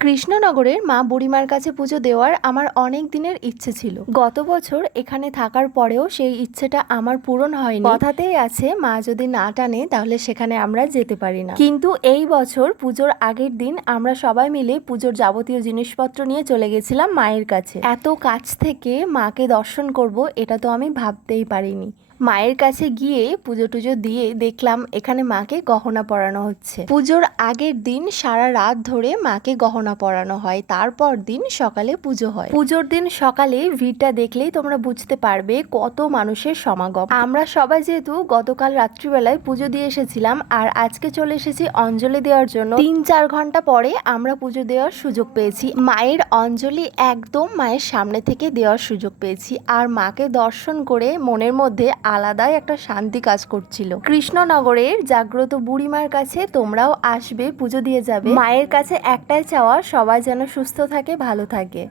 কৃষ্ণনগরের মা বুড়িমার কাছে পুজো দেওয়ার আমার অনেক দিনের ইচ্ছে ছিল। গত বছর এখানে থাকার পরেও সেই ইচ্ছেটা আমার পূরণ হয়নি। কথাতেই আছে মা যদি না টানে তাহলে সেখানে আমরা যেতে পারি না। কিন্তু এই বছর পুজোর আগের দিন আমরা সবাই মিলে পুজোর যাবতীয় জিনিসপত্র নিয়ে চলে গেছিলাম মায়ের কাছে। এত কাছ থেকে মাকে দর্শন করব এটা তো আমি ভাবতেই পারিনি। মায়ের কাছে গিয়ে পুজো টুজো দিয়ে দেখলাম এখানে মাকে গহনা পরানো হচ্ছে। পুজোর আগের দিন সারা রাত ধরে মাকে গহনা পরানো হয়, তারপর দিন সকালে পুজো হয়। পুজোর দিন সকালে ভিড়টা দেখলেই তোমরা বুঝতে পারবে কত মানুষের সমাগম। আমরা সবাই যেহেতু গতকাল রাত্রিবেলায় পুজো দিয়ে এসেছিলাম আর আজকে চলে এসেছি অঞ্জলি দেওয়ার জন্য, 3-4 ঘন্টা পরে আমরা পুজো দেওয়ার সুযোগ পেয়েছি। মায়ের অঞ্জলি একদম মায়ের সামনে থেকে দেওয়ার সুযোগ পেয়েছি আর মাকে দর্শন করে মনের মধ্যে আলাদাই একটা শান্তি কাজ করছিল। কৃষ্ণনগরের জাগ্রত বুড়িমার কাছে তোমরাও আসবে, পুজো দিয়ে যাবে। মায়ের কাছে একটাই চাওয়া, সবাই যেন সুস্থ থাকে, ভালো থাকে।